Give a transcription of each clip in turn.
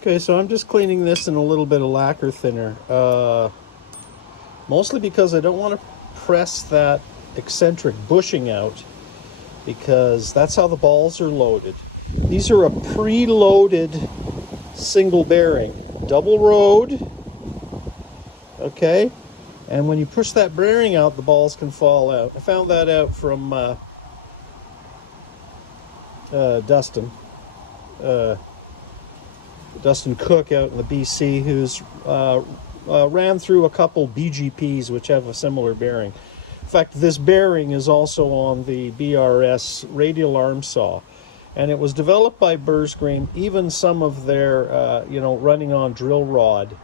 Okay, so I'm just cleaning this in a little bit of lacquer thinner, mostly because I don't want to press that eccentric bushing out, because that's how the balls are loaded. These are a pre-loaded single bearing, double rowed, okay? And when you push that bearing out, the balls can fall out. I found that out from Dustin Cook out in the BC, who's ran through a couple BGPs which have a similar bearing. In fact, this bearing is also on the BRS radial arm saw, and it was developed by bursgreen. Even some of their, running on drill rod.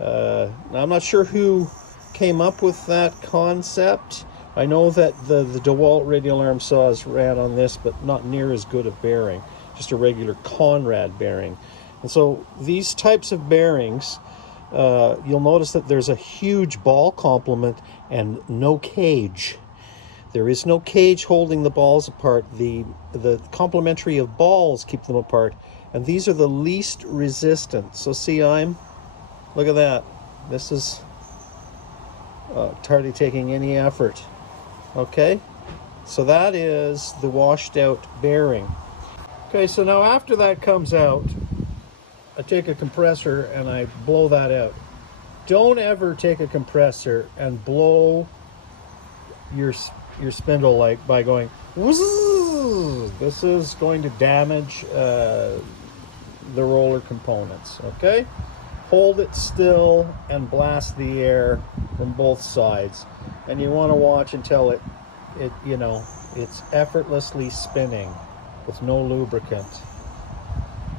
Now I'm not sure who came up with that concept. I know that the DeWalt radial arm saws ran on this, but not near as good a bearing, just a regular Conrad bearing. And so these types of bearings, you'll notice that there's a huge ball complement and no cage. There is no cage holding the balls apart. The complementary of balls keep them apart, and these are the least resistant. So see, look at that. This is hardly taking any effort. Okay, so that is the washed out bearing. Okay, so now after that comes out, I take a compressor and I blow that out. Don't ever take a compressor and blow your spindle like by going whoosh. This is going to damage the roller components. Okay, hold it still and blast the air from both sides, and you want to watch until it's effortlessly spinning with no lubricant.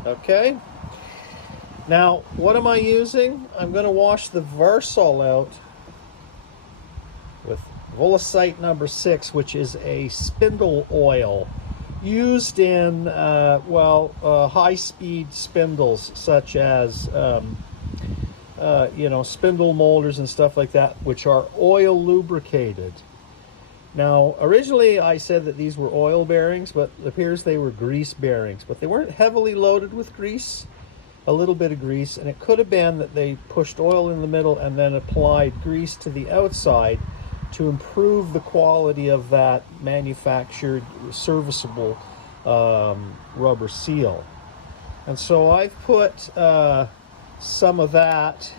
Okay, now what am I using? I'm going to wash the Varsol out with Volicite number 6, which is a spindle oil used in high-speed spindles, such as spindle molders and stuff like that, which are oil lubricated. Now, originally I said that these were oil bearings, but it appears they were grease bearings, but they weren't heavily loaded with grease, a little bit of grease, and it could have been that they pushed oil in the middle and then applied grease to the outside to improve the quality of that manufactured serviceable rubber seal. And so I've put some of that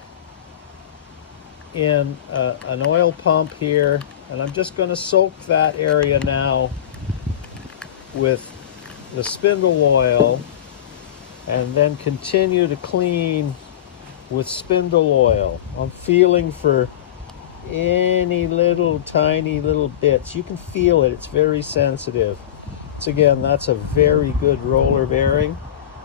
in an oil pump here, and I'm just going to soak that area now with the spindle oil, and then continue to clean with spindle oil. I'm feeling for any little tiny little bits. You can feel it, it's very sensitive. So again, that's a very good roller bearing.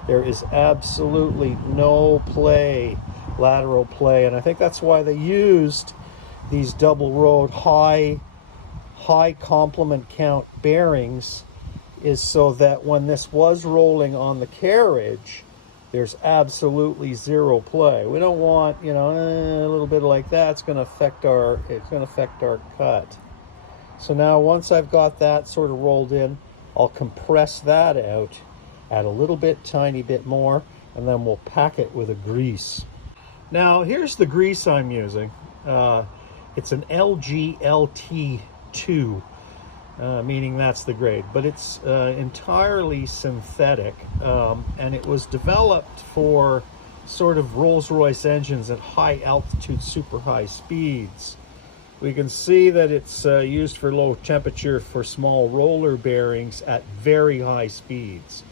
There is absolutely no play, lateral play, and I think that's why they used these double rowed high complement count bearings, is so that when this was rolling on the carriage, there's absolutely zero play. We don't want, a little bit like that. It's going to affect our cut. So now once I've got that sort of rolled in, I'll compress that out, add a little bit, tiny bit more, and then we'll pack it with a grease. Now here's the grease I'm using. It's an LGLT2, meaning that's the grade, but it's entirely synthetic, and it was developed for sort of Rolls-Royce engines at high altitude, super high speeds. We can see that it's used for low temperature for small roller bearings at very high speeds,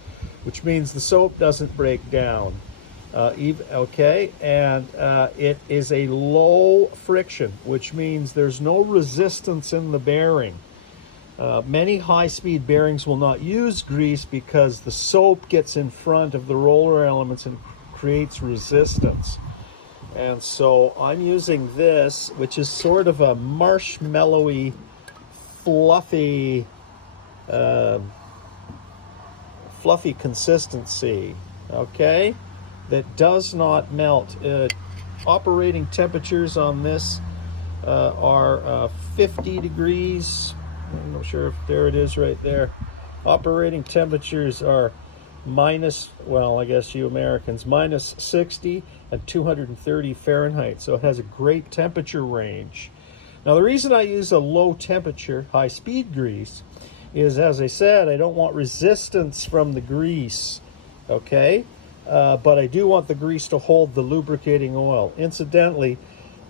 which means the soap doesn't break down. It is a low friction, which means there's no resistance in the bearing. Many high-speed bearings will not use grease because the soap gets in front of the roller elements and creates resistance. And so I'm using this, which is sort of a marshmallowy, fluffy consistency, okay, that does not melt. Operating temperatures on this are 50 degrees. I'm not sure if there it is right there. Operating temperatures are minus, well, I guess you Americans, minus 60 and 230 Fahrenheit. So it has a great temperature range. Now the reason I use a low temperature, high speed grease is, as I said, I don't want resistance from the grease, okay? But I do want the grease to hold the lubricating oil. Incidentally,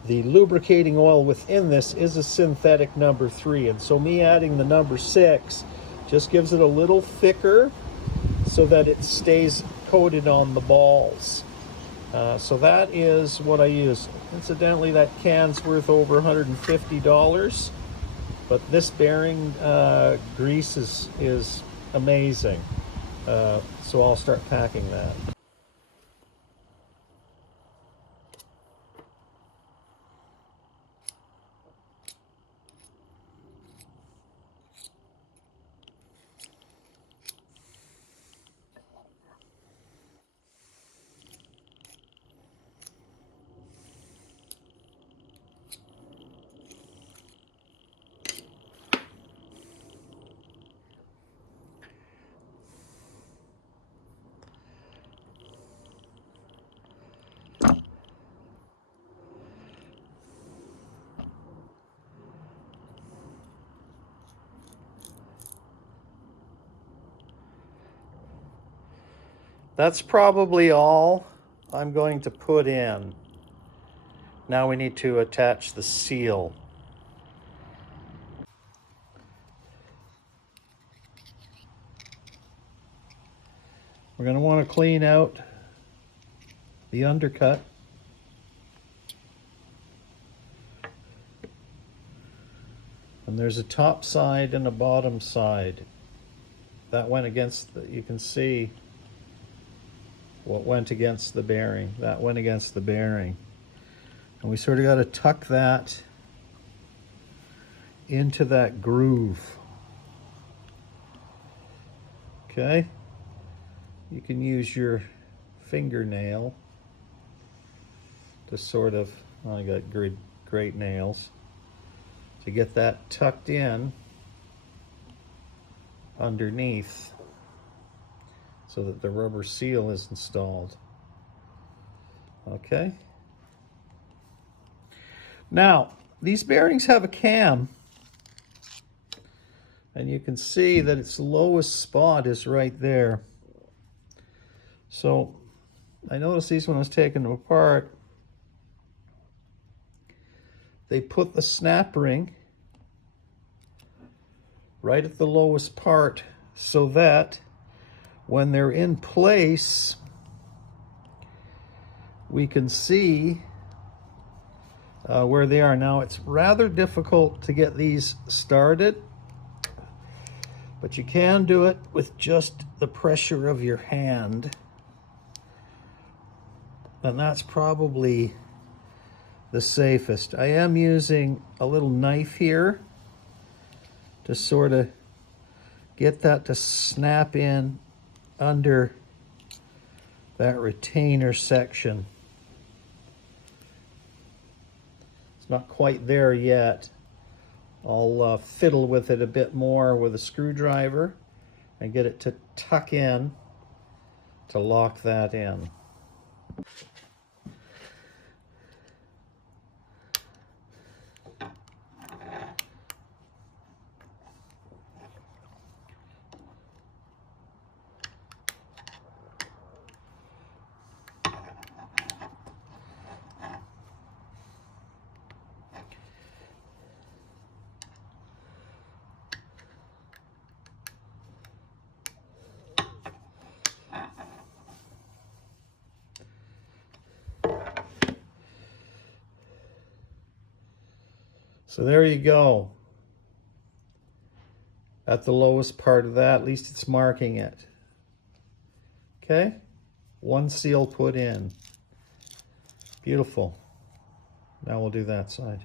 the lubricating oil within this is a synthetic number 3, and so me adding the number 6 just gives it a little thicker so that it stays coated on the balls. So that is what I use. Incidentally, that can's worth over $150, but this bearing grease is amazing. So I'll start packing that. That's probably all I'm going to put in. Now we need to attach the seal. We're going to want to clean out the undercut. And there's a top side and a bottom side. That went against the, you can see what went against the bearing. That went against the bearing. And we sort of got to tuck that into that groove. Okay? You can use your fingernail to sort of, oh, I got great nails, to get that tucked in underneath so that the rubber seal is installed. Okay? Now, these bearings have a cam, and you can see that its lowest spot is right there. So I noticed these when I was taking them apart, they put the snap ring right at the lowest part so that when they're in place, we can see where they are. Now, it's rather difficult to get these started, but you can do it with just the pressure of your hand. And that's probably the safest. I am using a little knife here to sort of get that to snap in under that retainer section. It's not quite there yet. I'll fiddle with it a bit more with a screwdriver and get it to tuck in to lock that in. So there you go. At the lowest part of that, at least it's marking it. Okay? One seal put in. Beautiful. Now we'll do that side.